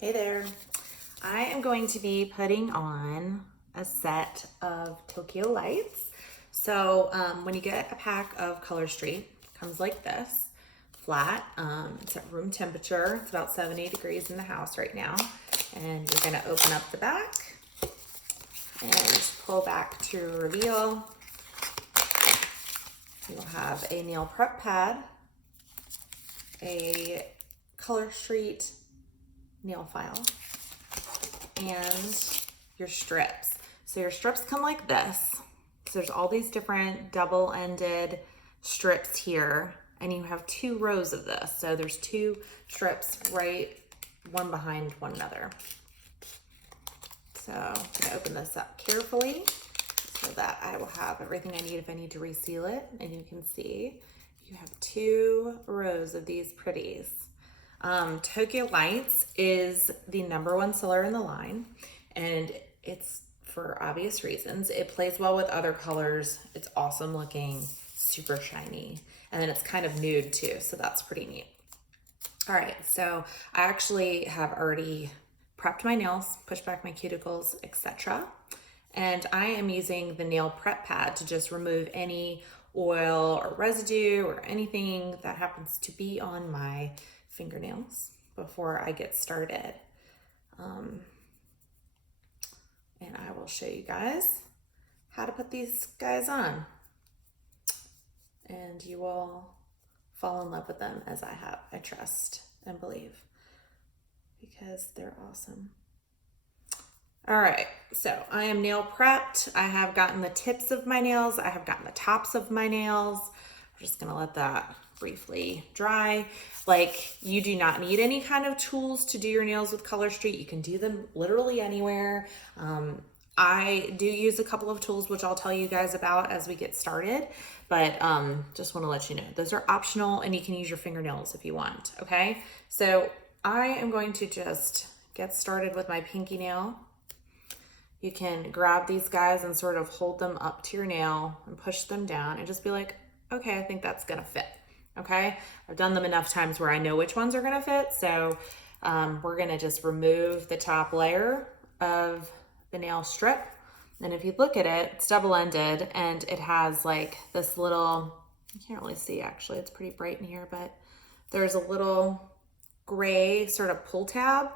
Hey there. I am going to be putting on a set of Tokyo lights. So when you get a pack of Color Street, it comes like this, flat. It's at room temperature. It's about 70 degrees in the house right now. And you're gonna open up the back and pull back to reveal. You'll have a nail prep pad, a Color Street nail file, and your strips. So your strips come like this. So there's all these different double-ended strips here, and you have 2 rows of this. So there's 2 strips right one behind one another. So I'm gonna open this up carefully so that I will have everything I need if I need to reseal it. And you can see you have 2 rows of these pretties. Tokyo Lights is the #1 seller in the line, and it's for obvious reasons. It plays well with other colors. It's awesome looking, super shiny, and then it's kind of nude too, so that's pretty neat. All right, so I actually have already prepped my nails, pushed back my cuticles, etc. And I am using the nail prep pad to just remove any oil or residue or anything that happens to be on my fingernails before I get started. And I will show you guys how to put these guys on. And you will fall in love with them as I have. I trust and believe because they're awesome. All right, so I am nail prepped. I have gotten the tips of my nails. I have gotten the tops of my nails. I'm just gonna let that briefly dry. Like, you do not need any kind of tools to do your nails with Color Street. You can do them literally anywhere. I do use a couple of tools, which I'll tell you guys about as we get started, but just want to let you know, those are optional and you can use your fingernails if you want, okay? So I am going to just get started with my pinky nail. You can grab these guys and sort of hold them up to your nail and push them down and just be like, okay, I think that's gonna fit, okay? I've done them enough times where I know which ones are gonna fit, so we're gonna just remove the top layer of the nail strip. And if you look at it, it's double-ended and it has like this little, you can't really see actually, it's pretty bright in here, but there's a little gray sort of pull tab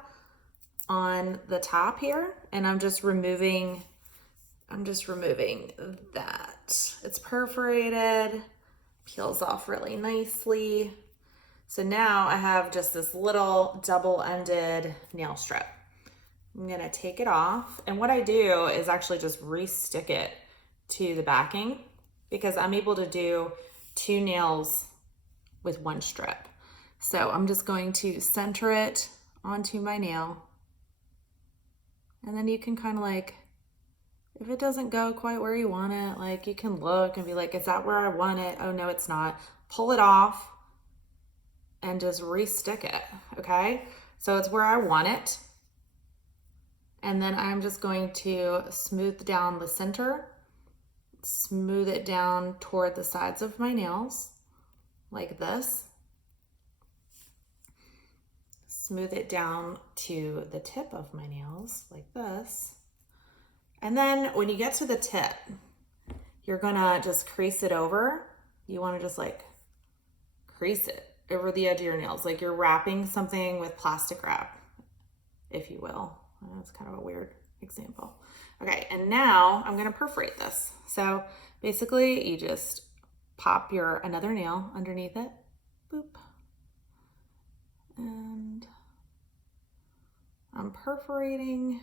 on the top here, and I'm just removing that. It's perforated, peels off really nicely. So now I have just this little double-ended nail strip. I'm gonna take it off, and what I do is actually just re-stick it to the backing because I'm able to do 2 nails with 1 strip. So I'm just going to center it onto my nail, and then you can kind of like, if it doesn't go quite where you want it, like you can look and be like, is that where I want it? Oh no, it's not. Pull it off and just re-stick it, okay? So it's where I want it. And then I'm just going to smooth down the center, smooth it down toward the sides of my nails, like this. Smooth it down to the tip of my nails, like this. And then when you get to the tip, you're gonna just crease it over. You wanna just like crease it over the edge of your nails, like you're wrapping something with plastic wrap, if you will. I know it's kind of a weird example. Okay, and now I'm gonna perforate this. So basically you just pop another nail underneath it, boop. And I'm perforating,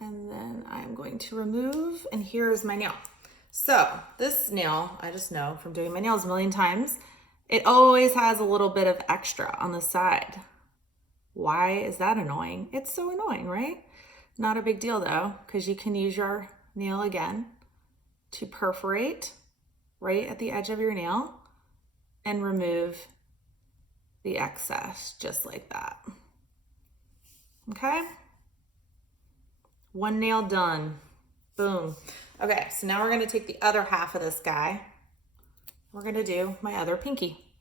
and then I'm going to remove, and here's my nail. So this nail, I just know from doing my nails a million times, it always has a little bit of extra on the side. Why is that annoying? It's so annoying, right? Not a big deal though, because you can use your nail again to perforate right at the edge of your nail and remove the excess just like that. Okay? 1 nail done. Boom. Okay, so now we're gonna take the other half of this guy. We're gonna do my other pinky.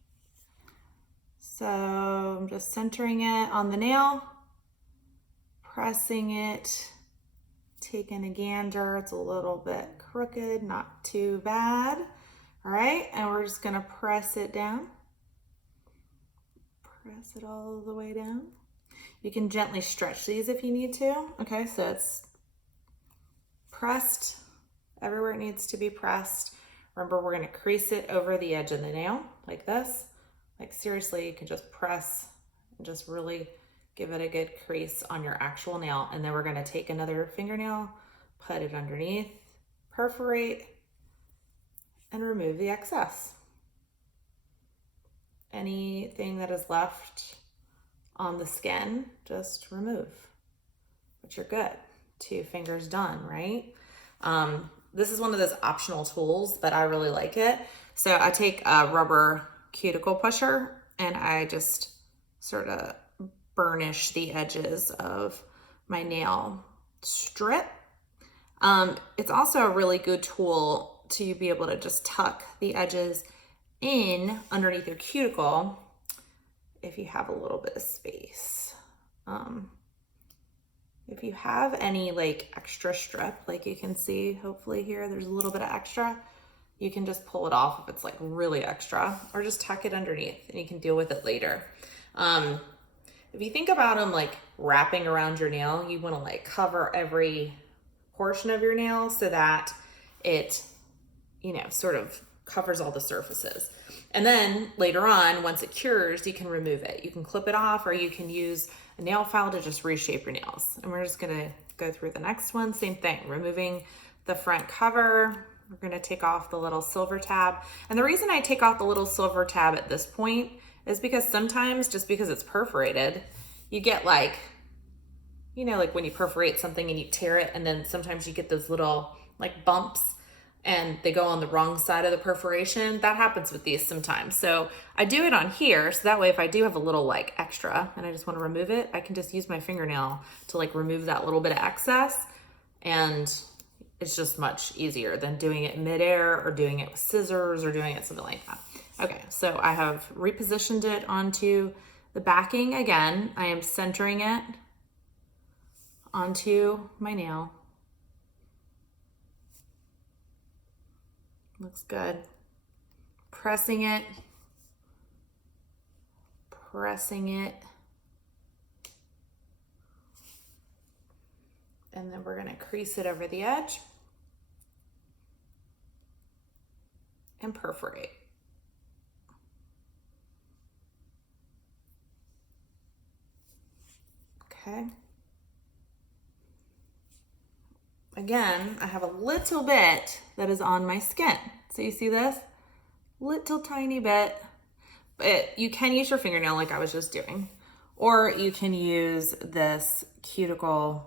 So I'm just centering it on the nail, pressing it, taking a gander. It's a little bit crooked, not too bad. All right, and we're just gonna press it down. Press it all the way down. You can gently stretch these if you need to. Okay, so it's pressed everywhere it needs to be pressed. Remember, we're gonna crease it over the edge of the nail like this. Like seriously, you can just press and just really give it a good crease on your actual nail. And then we're gonna take another fingernail, put it underneath, perforate, and remove the excess. Anything that is left on the skin, just remove. But you're good. 2 fingers done, right? This is one of those optional tools, but I really like it. So I take a rubber cuticle pusher and I just sort of burnish the edges of my nail strip. It's also a really good tool to be able to just tuck the edges in underneath your cuticle if you have a little bit of space. If you have any like extra strip, like you can see hopefully here, there's a little bit of extra, you can just pull it off if it's like really extra, or just tuck it underneath and you can deal with it later. If you think about them like wrapping around your nail, you want to like cover every portion of your nail so that it, you know, sort of covers all the surfaces. And then later on, once it cures, you can remove it. You can clip it off, or you can use a nail file to just reshape your nails. And we're just gonna go through the next one. Same thing, removing the front cover. We're gonna take off the little silver tab. And the reason I take off the little silver tab at this point is because sometimes, just because it's perforated, you get like, you know, like when you perforate something and you tear it, and then sometimes you get those little like bumps and they go on the wrong side of the perforation. That happens with these sometimes. So I do it on here, so that way if I do have a little like extra and I just want to remove it, I can just use my fingernail to like remove that little bit of excess, and it's just much easier than doing it midair or doing it with scissors or doing it something like that. Okay, so I have repositioned it onto the backing again. I am centering it onto my nail. Looks good. Pressing it, and then we're gonna crease it over the edge and perforate. Okay. Again, I have a little bit that is on my skin. So you see this? Little tiny bit. But you can use your fingernail like I was just doing. Or you can use this cuticle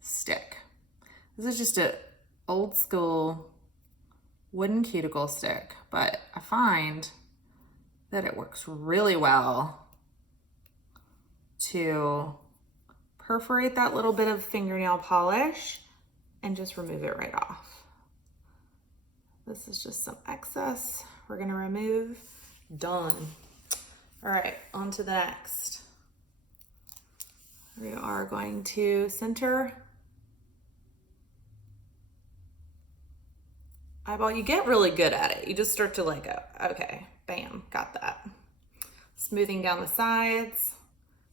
stick. This is just an old school wooden cuticle stick, but I find that it works really well to perforate that little bit of fingernail polish and just remove it right off. This is just some excess we're gonna remove. Done. All right, on to the next. We are going to center eyeball. You get really good at it. You just start to like, okay, bam, got that. Smoothing down the sides,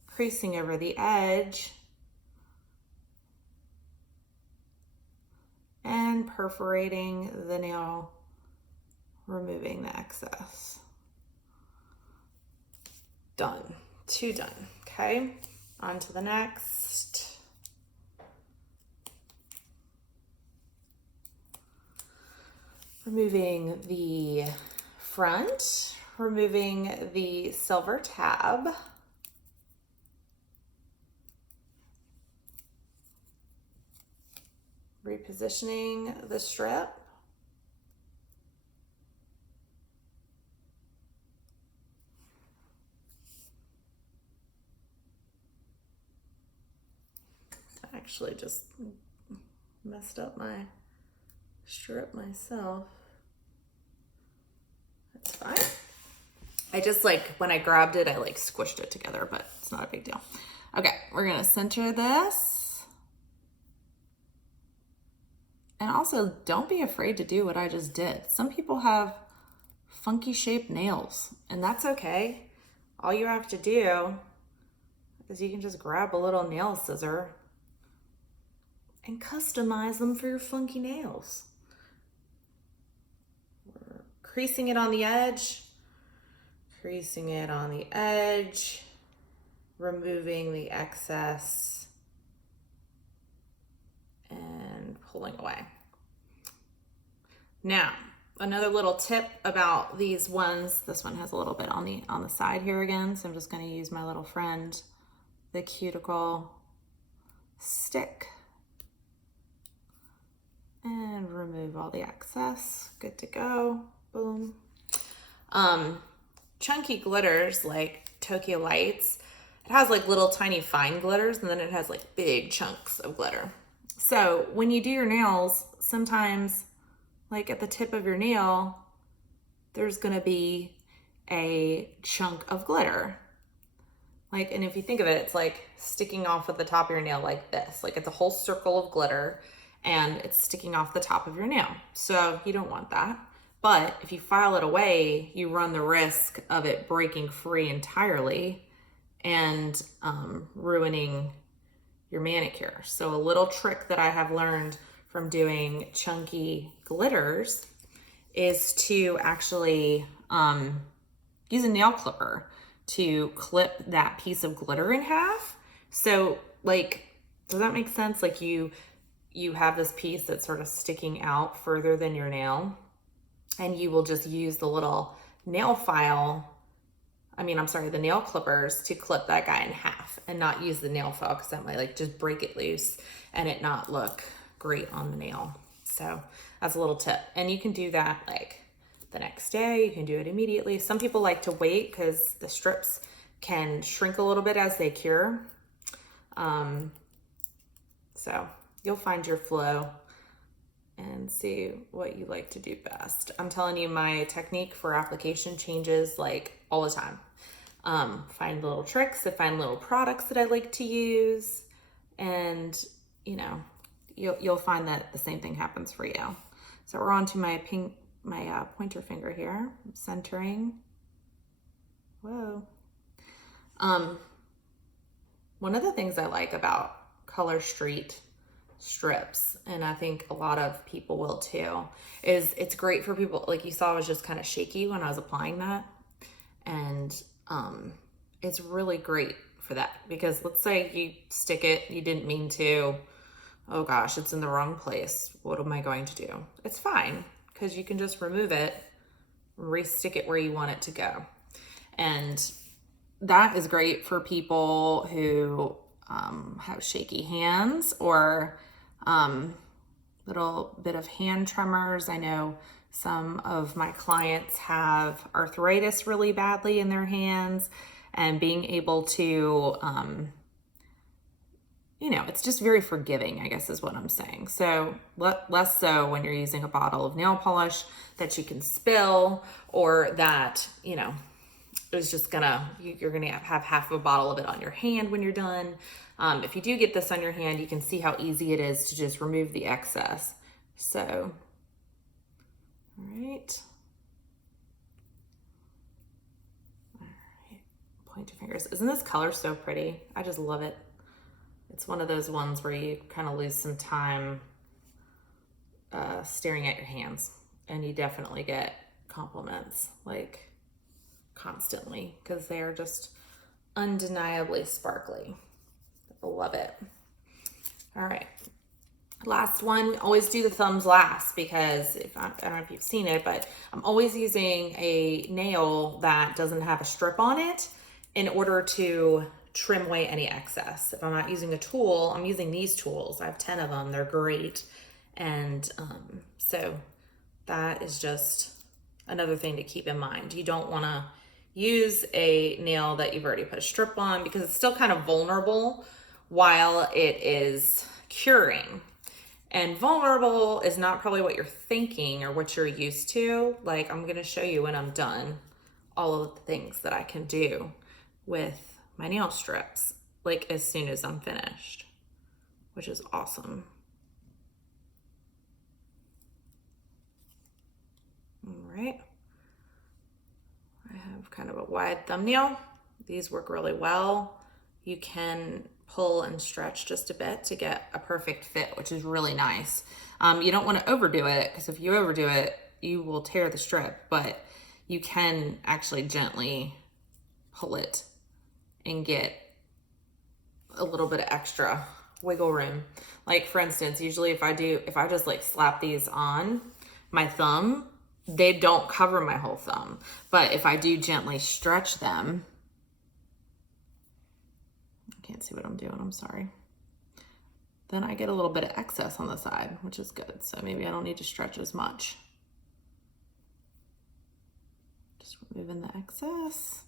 creasing over the edge, and perforating the nail, removing the excess. Done. 2 done. Okay, on to the next. Removing the front, removing the silver tab. Repositioning the strip. I actually just messed up my strip myself. That's fine. I just like, when I grabbed it, I like squished it together, but it's not a big deal. Okay, we're gonna center this. And also, don't be afraid to do what I just did. Some people have funky shaped nails, and that's okay. All you have to do is you can just grab a little nail scissor and customize them for your funky nails. We're creasing it on the edge, creasing it on the edge, removing the excess, and pulling away. Now, another little tip about these ones, this one has a little bit on the side here again, so I'm just going to use my little friend, the cuticle stick, and remove all the excess. Good to go. Boom. Chunky glitters like Tokyo Lights, it has like little tiny fine glitters, and then it has like big chunks of glitter. So when you do your nails, sometimes like at the tip of your nail, there's gonna be a chunk of glitter. Like, and if you think of it, it's like sticking off at the top of your nail like this. Like it's a whole circle of glitter and it's sticking off the top of your nail. So you don't want that. But if you file it away, you run the risk of it breaking free entirely and ruining your manicure. So a little trick that I have learned from doing chunky glitters is to actually use a nail clipper to clip that piece of glitter in half. So like, does that make sense? Like you have this piece that's sort of sticking out further than your nail, and you will just use the little nail file, the nail clippers to clip that guy in half and not use the nail file, because that might like just break it loose and it not look great on the nail. So that's a little tip. And you can do that like the next day, you can do it immediately. Some people like to wait because the strips can shrink a little bit as they cure. So you'll find your flow and see what you like to do best. I'm telling you, my technique for application changes like all the time. Find little tricks, I find little products that I like to use, and you know, you'll find that the same thing happens for you. So we're on to my pointer finger here. I'm centering. Whoa. One of the things I like about Color Street strips, and I think a lot of people will too, is it's great for people, like you saw I was just kind of shaky when I was applying that, and it's really great for that, because let's say you stick it, you didn't mean to, oh gosh, it's in the wrong place, what am I going to do? It's fine, because you can just remove it, re-stick it where you want it to go. And that is great for people who have shaky hands, or little bit of hand tremors. I know some of my clients have arthritis really badly in their hands, and being able to, it's just very forgiving, I guess is what I'm saying. So less so when you're using a bottle of nail polish that you can spill, or that, it's just you're gonna have half of a bottle of it on your hand when you're done. If you do get this on your hand, you can see how easy it is to just remove the excess. So, all right. Point your fingers. Isn't this color so pretty? I just love it. It's one of those ones where you kind of lose some time staring at your hands, and you definitely get compliments like constantly, because they are just undeniably sparkly. I love it. All right. Last one, we always do the thumbs last, because I don't know if you've seen it, but I'm always using a nail that doesn't have a strip on it in order to trim away any excess. If I'm not using a tool, I'm using these tools. I have 10 of them. They're great. And so that is just another thing to keep in mind. You don't want to use a nail that you've already put a strip on, because it's still kind of vulnerable while it is curing. And vulnerable is not probably what you're thinking or what you're used to. Like, I'm going to show you when I'm done all of the things that I can do with my nail strips, like as soon as I'm finished, which is awesome. All right. I have kind of a wide thumbnail. These work really well. You can pull and stretch just a bit to get a perfect fit, which is really nice. You don't want to overdo it, because if you overdo it, you will tear the strip, but you can actually gently pull it and get a little bit of extra wiggle room. Like for instance, usually if I just like slap these on my thumb, they don't cover my whole thumb. But if I do gently stretch them, I can't see what I'm doing, I'm sorry. Then I get a little bit of excess on the side, which is good. So maybe I don't need to stretch as much. Just removing the excess.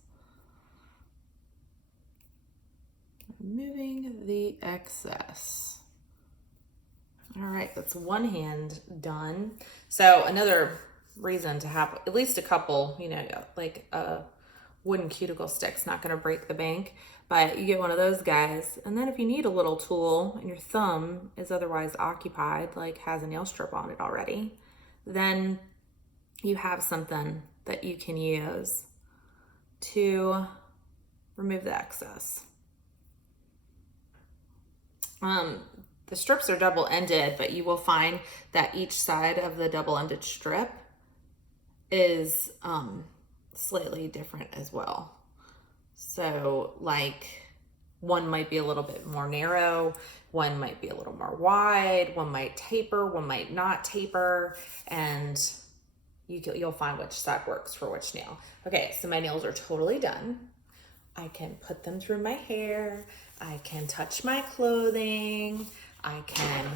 Removing the excess. All right, that's one hand done. So another reason to have at least a couple, you know, like a wooden cuticle stick's not going to break the bank, but you get one of those guys. And then if you need a little tool and your thumb is otherwise occupied, like has a nail strip on it already, then you have something that you can use to remove the excess. The strips are double-ended, but you will find that each side of the double-ended strip is slightly different as well. So like one might be a little bit more narrow, one might be a little more wide, one might taper, one might not taper, and you'll find which side works for which nail. Okay, so my nails are totally done. I can put them through my hair, I can touch my clothing, I can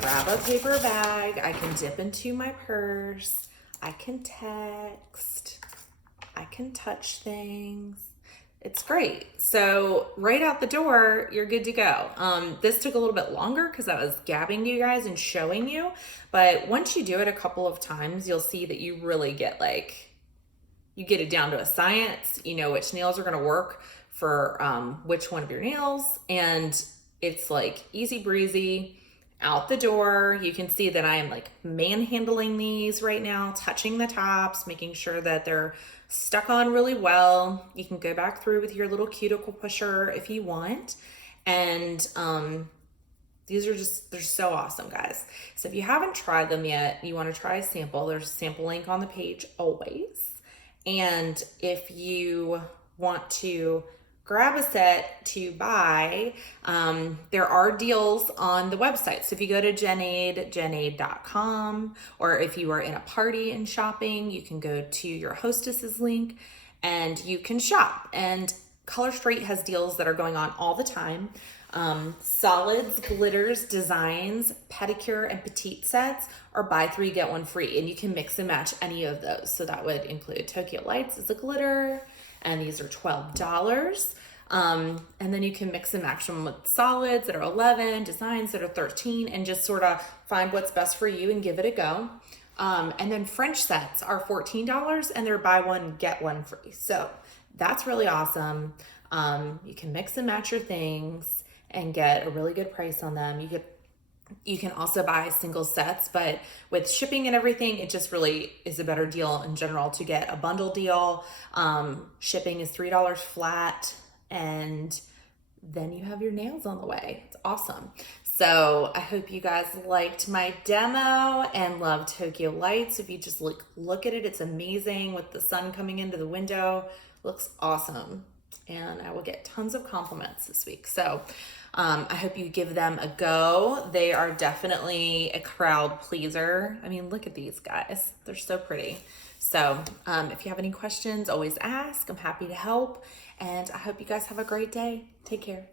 grab a paper bag, I can dip into my purse, I can text, I can touch things. It's great. So right out the door, you're good to go. This took a little bit longer because I was gabbing you guys and showing you, but once you do it a couple of times, you'll see that you really get you get it down to a science. You know which nails are going to work for which one of your nails, and it's like easy breezy out the door. You can see that I am like manhandling these right now, touching the tops, making sure that they're stuck on really well. You can go back through with your little cuticle pusher if you want. And these are they're so awesome, guys. So if you haven't tried them yet, you want to try a sample, there's a sample link on the page always. And if you want to grab a set to buy, there are deals on the website. So if you go to jenade.com, or if you are in a party and shopping, you can go to your hostess's link and you can shop. And Color Straight has deals that are going on all the time. Solids, glitters, designs, pedicure, and petite sets are buy 3 get 1 free, and you can mix and match any of those. So that would include Tokyo Lights as a glitter, and these are $12. And then you can mix and match them with solids that are 11, designs that are 13, and just sort of find what's best for you and give it a go. And then French sets are $14, and they're buy 1 get 1 free. So that's really awesome. You can mix and match your things and get a really good price on them. You can also buy single sets, but with shipping and everything, it just really is a better deal in general to get a bundle deal. Shipping is $3 flat, and then you have your nails on the way. It's awesome. So I hope you guys liked my demo and loved Tokyo Lights. If you just look at it, it's amazing with the sun coming into the window. Looks awesome. And I will get tons of compliments this week. So I hope you give them a go. They are definitely a crowd pleaser. I mean, look at these guys. They're so pretty. So if you have any questions, always ask. I'm happy to help. And I hope you guys have a great day. Take care.